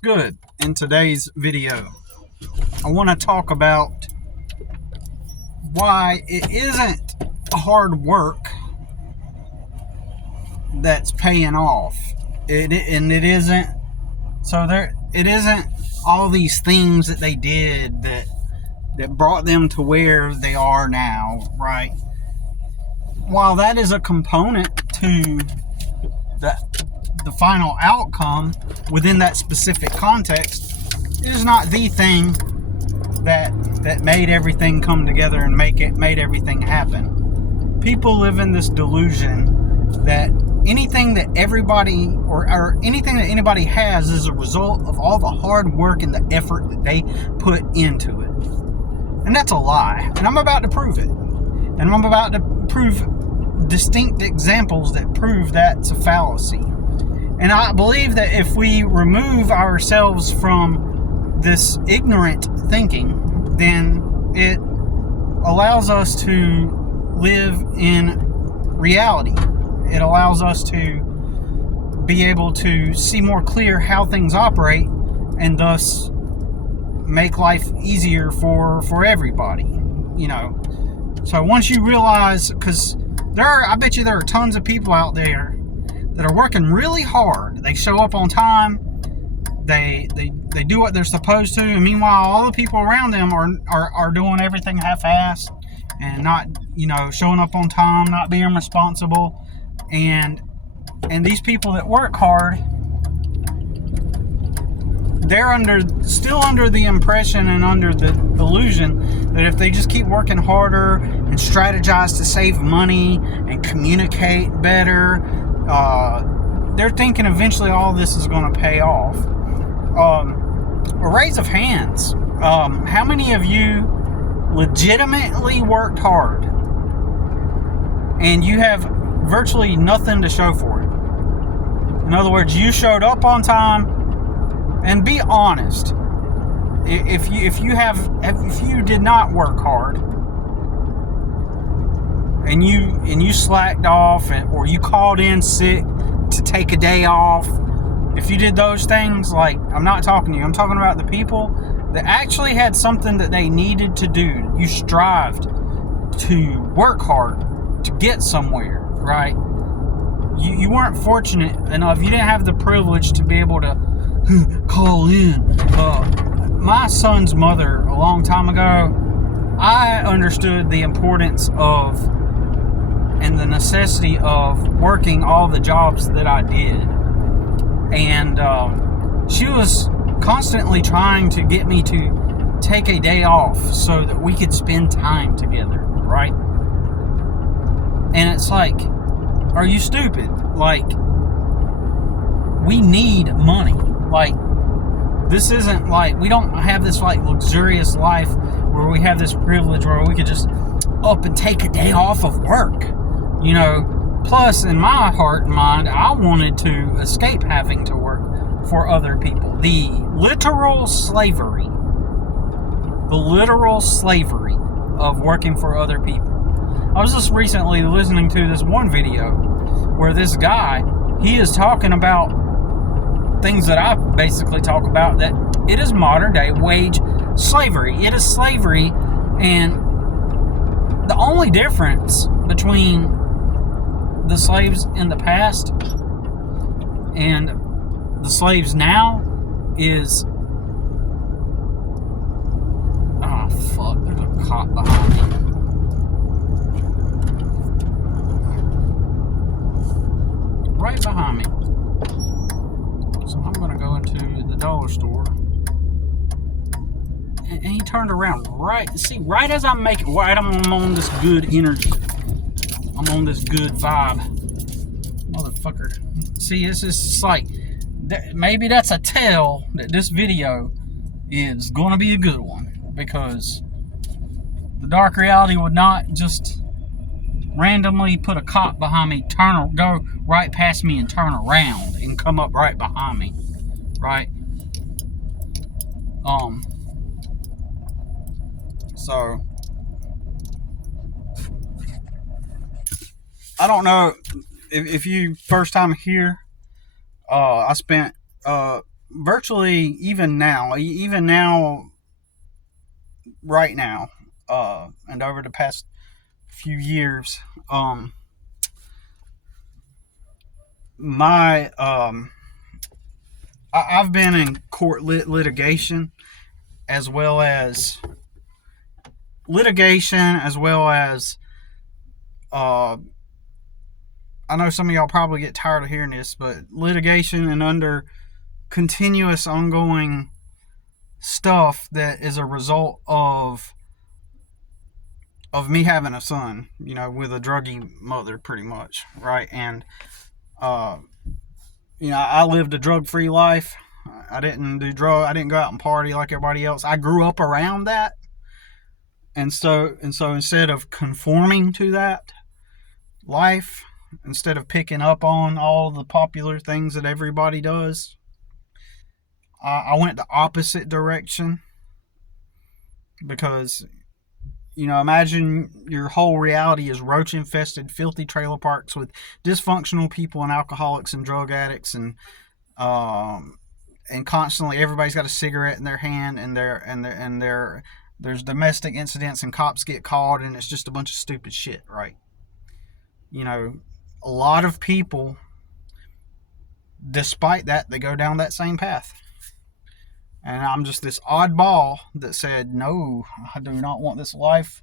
Good. In today's video, I want to talk about why it isn't hard work that's paying off. It isn't. It isn't all these things that they did that brought them to where they are now, right? While that is a component to the final outcome within that specific context, it is not the thing that made everything come together and made everything happen. People live in this delusion that anything that everybody or anything that anybody has is a result of all the hard work and the effort that they put into it. And that's a lie. And I'm about to prove it. And I'm about to prove distinct examples that prove that's a fallacy. And I believe that if we remove ourselves from this ignorant thinking, then it allows us to live in reality. It allows us to be able to see more clear how things operate and thus make life easier for everybody, you know. So once you realize, because I bet you there are tons of people out there that are working really hard. They show up on time. They do what they're supposed to, and meanwhile, all the people around them are doing everything half-assed and not, showing up on time, not being responsible. And these people that work hard, they're still under the impression and under the illusion that if they just keep working harder and strategize to save money and communicate better, they're thinking eventually all this is going to pay off. A raise of hands. How many of you legitimately worked hard and you have virtually nothing to show for it? In other words, you showed up on time. And be honest. If you did not work hard and you slacked off or you called in sick to take a day off, if you did those things, like, I'm not talking to you, I'm talking about the people that actually had something that they needed to do. You strived to work hard to get somewhere, right? You weren't fortunate enough. You didn't have the privilege to be able to call in. My son's mother, a long time ago, I understood the importance of and the necessity of working all the jobs that I did. And she was constantly trying to get me to take a day off so that we could spend time together, right? And it's like, are you stupid? Like, we need money. Like, this isn't like, we don't have this like luxurious life where we have this privilege where we could just up and take a day off of work, Plus, in my heart and mind, I wanted to escape having to work for other people. The literal slavery of working for other people. I was just recently listening to this one video where this guy, he is talking about things that I basically talk about, that it is modern day wage slavery. It is slavery, and the only difference between the slaves in the past and the slaves now is, oh fuck, there's a cop behind me. Right behind me. So I'm going to go into the dollar store. And he turned around right as I'm on this good energy. I'm on this good vibe. Motherfucker. See, it's just like, maybe that's a tell that this video is going to be a good one. Because the dark reality would not just randomly put a cop behind me, go right past me and turn around and come up right behind me, right? So I don't know if you first time here. I spent virtually even now, right now, and over the past few years, my I've been in court litigation, as well as uh, I know some of y'all probably get tired of hearing this, but litigation and under continuous ongoing stuff that is a result of me having a son, with a druggy mother, pretty much, right? And uh, I lived a drug-free life. I didn't go out and party like everybody else. I grew up around that, and so instead of conforming to that life, instead of picking up on all the popular things that everybody does, I went the opposite direction. Because imagine your whole reality is roach infested, filthy trailer parks with dysfunctional people and alcoholics and drug addicts, and constantly everybody's got a cigarette in their hand, and there's domestic incidents and cops get called, and it's just a bunch of stupid shit, right? A lot of people, despite that, they go down that same path. And I'm just this oddball that said, no, I do not want this life.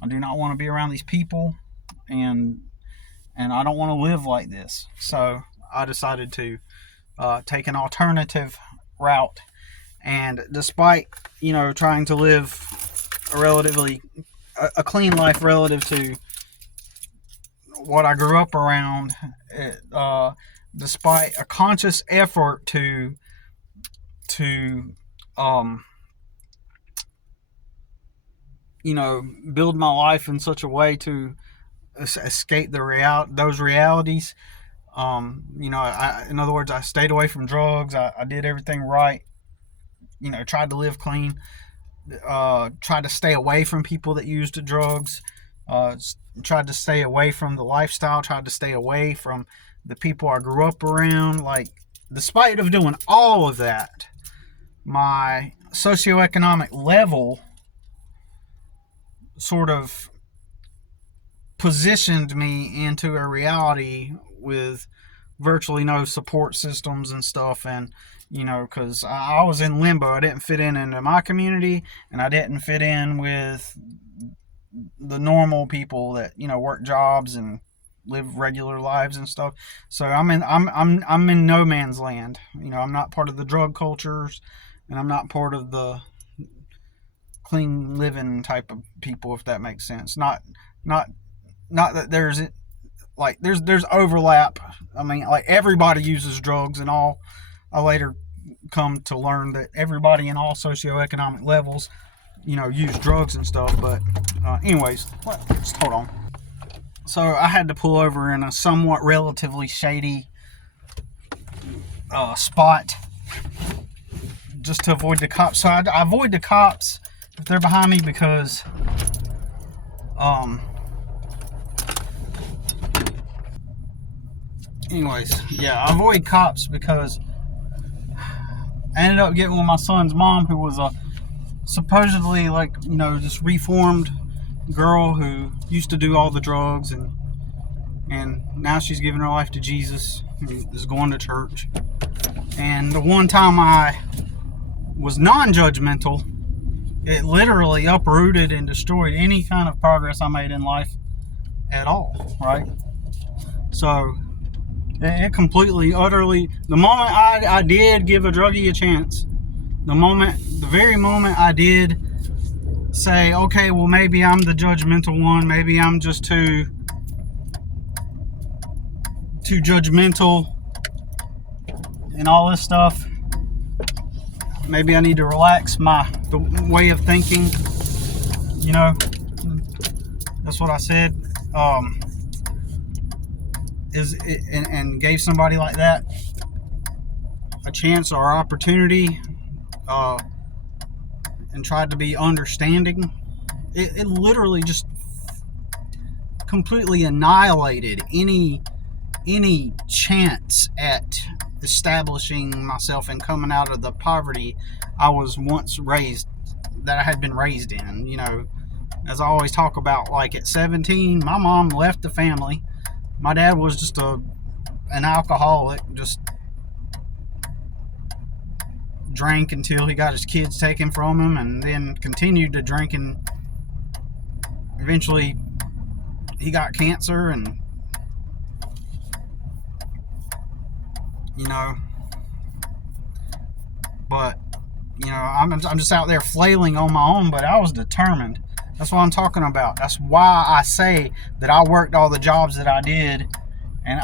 I do not want to be around these people, and I don't want to live like this. So I decided to take an alternative route. And despite trying to live a clean life relative to what I grew up around, despite a conscious effort to build my life in such a way to escape those realities. In other words, I stayed away from drugs. I did everything right. Tried to live clean. Tried to stay away from people that used drugs. Tried to stay away from the lifestyle. Tried to stay away from the people I grew up around. Like, despite of doing all of that, my socioeconomic level sort of positioned me into a reality with virtually no support systems and stuff. And because I was in limbo. I didn't fit into my community, and I didn't fit in with the normal people that work jobs and live regular lives and stuff. So I'm in no man's land. I'm not part of the drug cultures, and I'm not part of the clean living type of people, if that makes sense. Not that there's overlap. I mean, like, everybody uses drugs and all. I later come to learn that everybody in all socioeconomic levels, use drugs and stuff. But anyways, just hold on. So I had to pull over in a somewhat relatively shady spot just to avoid the cops. So I avoid the cops if they're behind me, because I avoid cops because I ended up getting with my son's mom, who was a supposedly, this reformed girl who used to do all the drugs, and now she's giving her life to Jesus and is going to church. And the one time I was non-judgmental, it literally uprooted and destroyed any kind of progress I made in life at all, right? So it completely, utterly, the moment I did give a druggie a chance, the very moment I did say, okay, well, maybe I'm the judgmental one, maybe I'm just too judgmental and all this stuff, maybe I need to relax the way of thinking, that's what I said, and gave somebody like that a chance or opportunity, and tried to be understanding. It literally just completely annihilated any chance at establishing myself and coming out of the poverty I was once raised, that I had been raised in. You know, as I always talk about, like at 17, my mom left the family. My dad was just an alcoholic, just drank until he got his kids taken from him, and then continued to drink, and eventually he got cancer. And you know, but you know, I'm just out there flailing on my own, but I was determined. That's what I'm talking about. That's why I say that I worked all the jobs that I did, and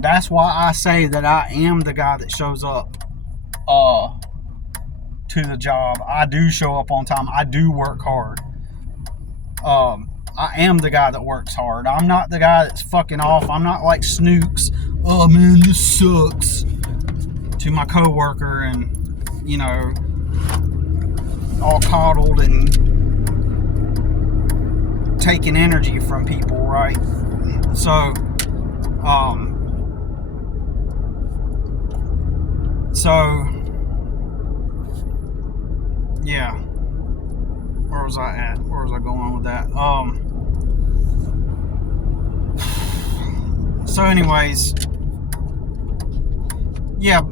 that's why I say that I am the guy that shows up to the job. I do show up on time. I do work hard. I am the guy that works hard. I'm not the guy that's fucking off. I'm not like Snooks. Oh man, this sucks, to my coworker, and you know, all coddled and taking energy from people, right? So yeah, where was I at? Where was I going with that? So anyways, yeah,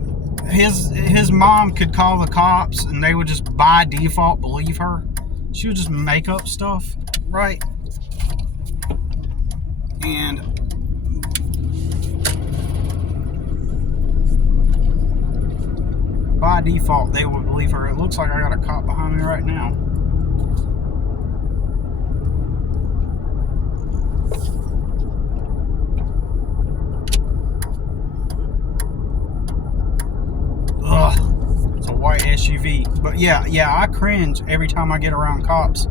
his mom could call the cops and they would just by default believe her. She would just make up stuff, right? And by default they would believe her. It looks like I got a cop behind me right now. Ugh, it's a white SUV. But yeah, I cringe every time I get around cops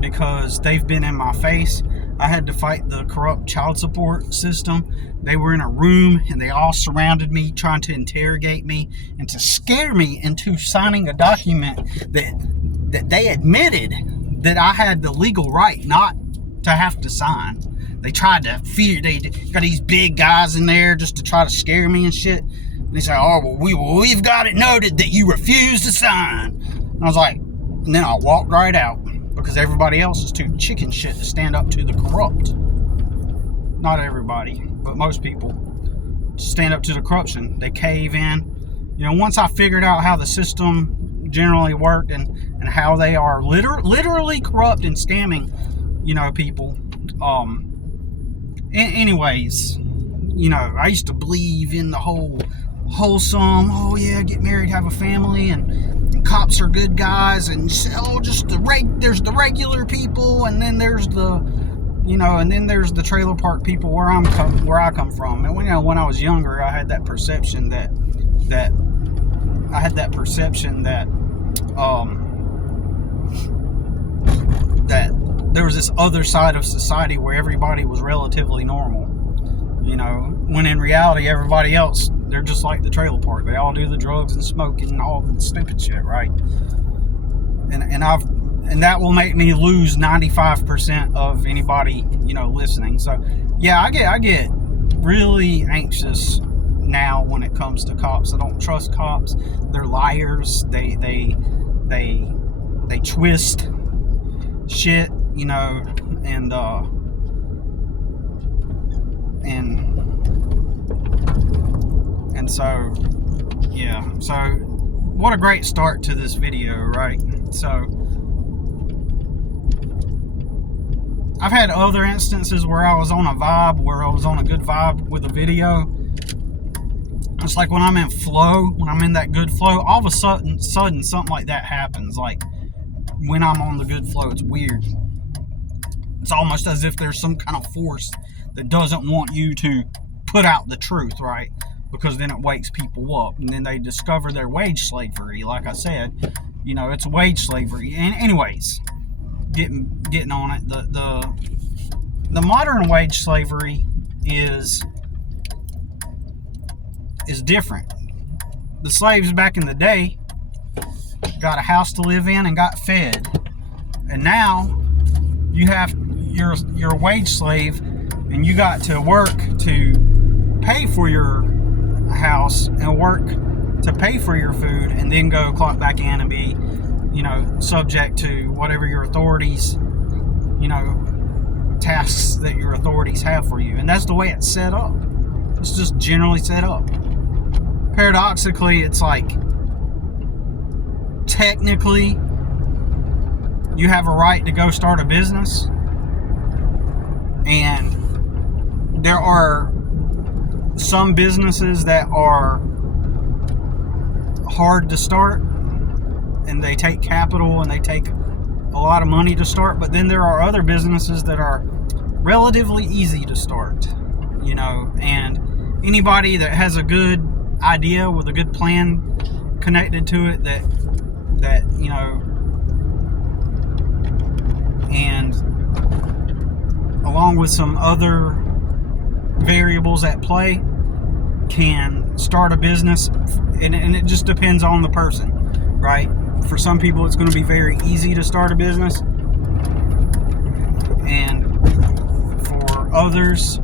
because they've been in my face. I had to fight the corrupt child support system. They were in a room and they all surrounded me, trying to interrogate me and to scare me into signing a document that they admitted that I had the legal right not to have to sign. They tried to they got these big guys in there just to try to scare me and shit. And they say, oh, well, we've got it noted that you refuse to sign. And I was like, and then I walked right out because everybody else is too chicken shit to stand up to the corrupt. Not everybody, but most people stand up to the corruption. They cave in. You know, once I figured out how the system generally worked and how they are literally corrupt and scamming, you know, people. Anyways, you know, I used to believe in the whole wholesome, oh yeah, get married, have a family, and cops are good guys, and oh, just there's the regular people, and then there's the, you know, and then there's the trailer park people where I come from. And you know, when I was younger, I had that perception that there was this other side of society where everybody was relatively normal, you know, when in reality everybody else, they're just like the trailer park. They all do the drugs and smoking and all the stupid shit, right? And that will make me lose 95% of anybody, you know, listening. So yeah, I get really anxious now when it comes to cops. I don't trust cops. They're liars. They twist shit, you know, and so yeah. So what a great start to this video, right? So I've had other instances where I was on a good vibe with a video. It's like when I'm in flow, when I'm in that good flow, all of a sudden something like that happens. Like when I'm on the good flow, it's weird. It's almost as if there's some kind of force that doesn't want you to put out the truth, right? Because then it wakes people up, and then they discover their wage slavery. Like I said, you know, it's wage slavery. And anyways, getting on it, the modern wage slavery is different. The slaves back in the day got a house to live in and got fed, and now you're a wage slave, and you got to work to pay for your house and work to pay for your food, and then go clock back in and be, subject to whatever your authorities, tasks that your authorities have for you. And that's the way it's set up. It's just generally set up. Paradoxically, it's like, technically, you have a right to go start a business, and there are some businesses that are hard to start, and they take capital and they take a lot of money to start. But then there are other businesses that are relatively easy to start, and anybody that has a good idea with a good plan connected to it, that and along with some other variables at play, can start a business. And it just depends on the person, right? For some people, it's going to be very easy to start a business, and for others,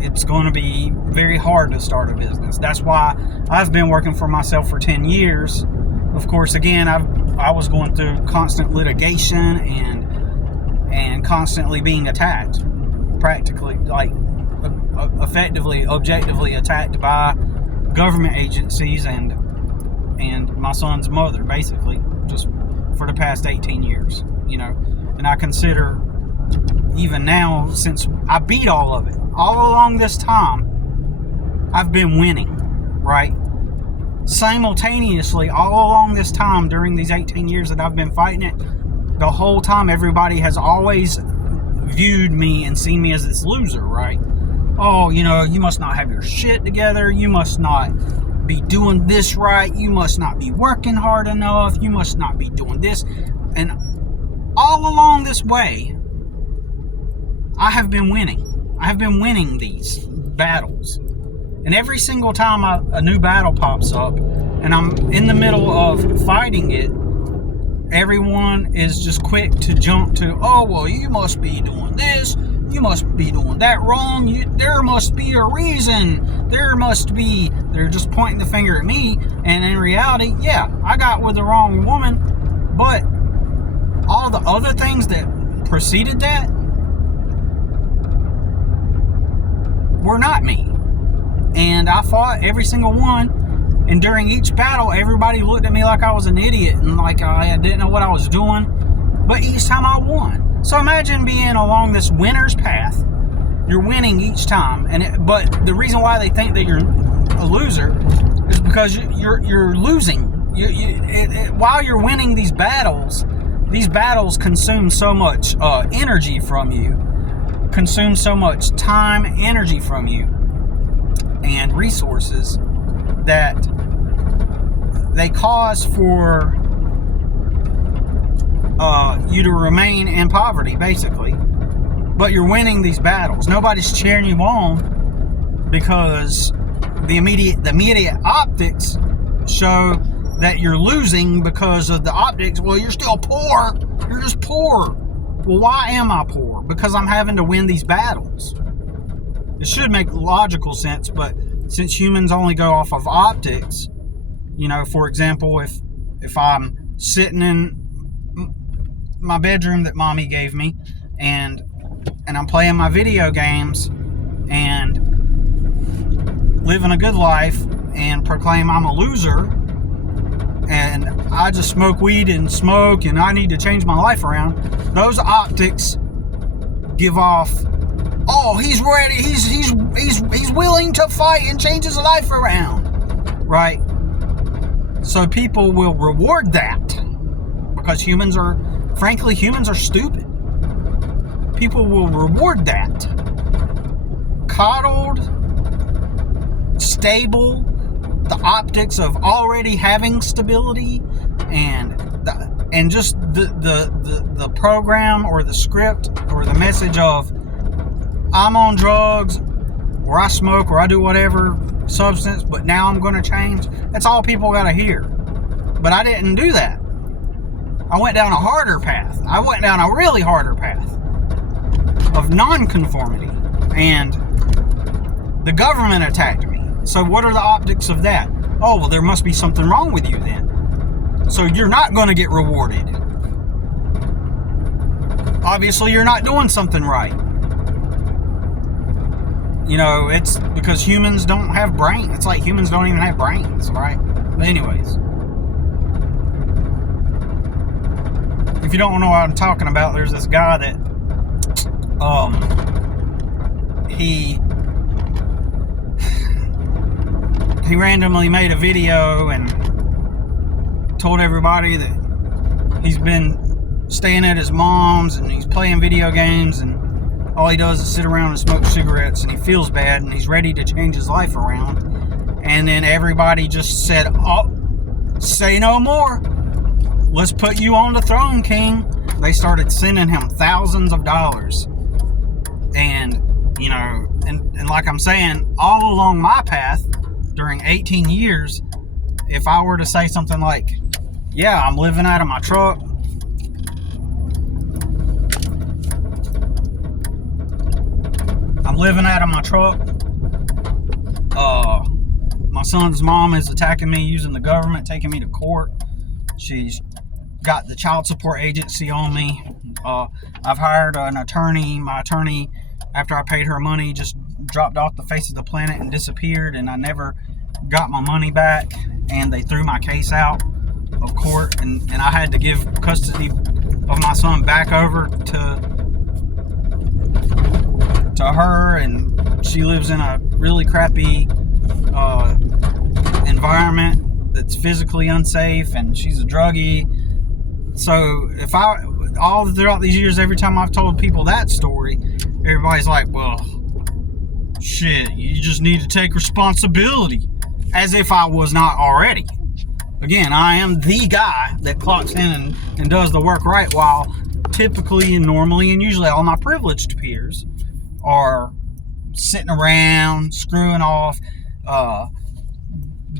it's going to be very hard to start a business. That's why I've been working for myself for 10 years. Of course, again, I was going through constant litigation and constantly being attacked, practically, like effectively, objectively attacked by government agencies and my son's mother, basically, just for the past 18 years, and I consider, even now, since I beat all of it, all along this time, I've been winning, right? Simultaneously, all along this time, during these 18 years that I've been fighting it, the whole time, everybody has always viewed me and seen me as this loser, right? Oh, you must not have your shit together. You must not be doing this right. You must not be working hard enough. You must not be doing this. And all along this way, I have been winning. I have been winning these battles. And every single time a new battle pops up and I'm in the middle of fighting it, everyone is just quick to jump to, oh, well, you must be doing this. You must be doing that wrong. There must be a reason. They're just pointing the finger at me. And in reality, yeah, I got with the wrong woman. But all the other things that preceded that were not me. And I fought every single one. And during each battle, everybody looked at me like I was an idiot and like I didn't know what I was doing. But each time I won. So imagine being along this winner's path. You're winning each time. But the reason why they think that you're a loser is because you're losing. While you're winning these battles consume so much energy from you. Consume so much time, energy from you, and resources that they cause for you to remain in poverty, basically. But you're winning these battles. Nobody's cheering you on because the immediate optics show that you're losing because of the optics. Well, you're still poor. You're just poor. Well, why am I poor? Because I'm having to win these battles. It should make logical sense, but since humans only go off of optics, for example, if I'm sitting in my bedroom that mommy gave me and I'm playing my video games and living a good life and proclaim I'm a loser and I just smoke weed and smoke and I need to change my life around, those optics give off, oh, he's ready, he's willing to fight and change his life around, right? So people will reward that because humans are stupid. People will reward that. Coddled, stable, the optics of already having stability, and just the program or the script or the message of I'm on drugs or I smoke or I do whatever substance, but now I'm going to change. That's all people got to hear. But I didn't do that. I went down a harder path. I went down a really harder path of non-conformity. And The government attacked me. So what are the optics of that? Oh, well, there must be something wrong with you then. So you're not going to get rewarded. Obviously, you're not doing something right. You know, it's because humans don't have brains. It's like humans don't even have brains, right? But anyways. If you don't know what I'm talking about, there's this guy that he randomly made a video and told everybody that he's been staying at his mom's and he's playing video games and all he does is sit around and smoke cigarettes and he feels bad and he's ready to change his life around. And then everybody just said, oh, say no more. Let's put you on the throne, King. They started sending him thousands of dollars. And, you know, and like I'm saying, all along my path during 18 years, if I were to say something like, yeah, I'm living out of my truck. I'm living out of my truck. My son's mom is attacking me using the government, taking me to court. She's got the child support agency on me. I've hired an attorney. My attorney, after I paid her money, just dropped off the face of the planet and disappeared, and I never got my money back, and they threw my case out of court, and I had to give custody of my son back over to her, and she lives in a really crappy environment that's physically unsafe, and she's a druggie. So if all throughout these years, every time I've told people that story, everybody's like, well, shit, you just need to take responsibility. As if I was not already. Again, I am the guy that clocks in and does the work right, while typically and normally and usually all my privileged peers are sitting around, screwing off,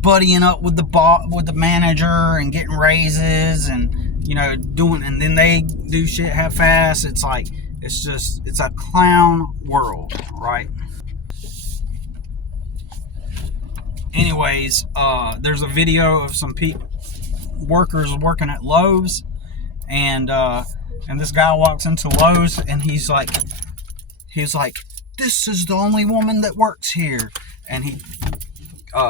buddying up with the manager and getting raises and, you know, doing, and then they do shit half-ass. It's like, it's a clown world, right? Anyways, there's a video of some workers working at Lowe's, and this guy walks into Lowe's, and he's like, this is the only woman that works here, and he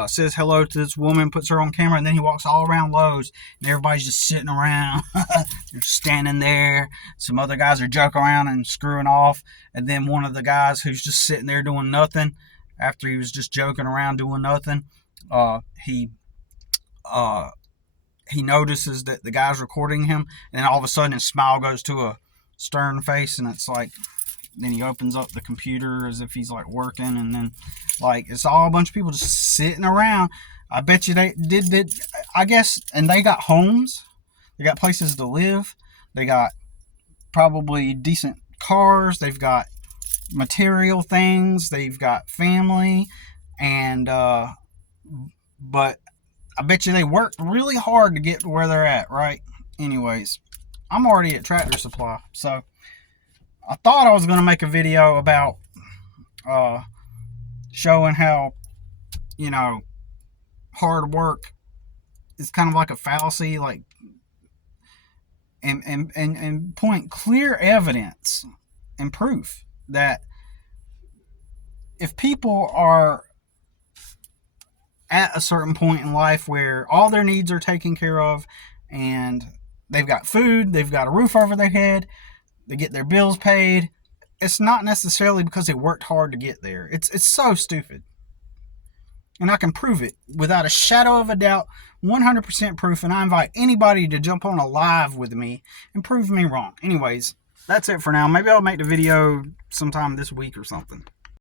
says hello to this woman, puts her on camera, and then he walks all around Lowe's, and everybody's just sitting around. They're standing there. Some other guys are joking around and screwing off, and then one of the guys who's just sitting there doing nothing, after he was just joking around doing nothing, he notices that the guy's recording him, and all of a sudden his smile goes to a stern face, and it's like, then he opens up the computer as if he's like working, and then like it's all a bunch of people just sitting around. I bet you they did I guess, and they got homes, they got places to live, they got probably decent cars, they've got material things, they've got family, and but I bet you they worked really hard to get to where they're at, right? Anyways, I'm already at Tractor Supply, so I thought I was going to make a video about showing how, you know, hard work is kind of like a fallacy, like, and point clear evidence and proof that if people are at a certain point in life where all their needs are taken care of and they've got food, they've got a roof over their head, they get their bills paid, it's not necessarily because they worked hard to get there. It's so stupid. And I can prove it without a shadow of a doubt, 100% proof, and I invite anybody to jump on a live with me and prove me wrong. Anyways, that's it for now. Maybe I'll make the video sometime this week or something.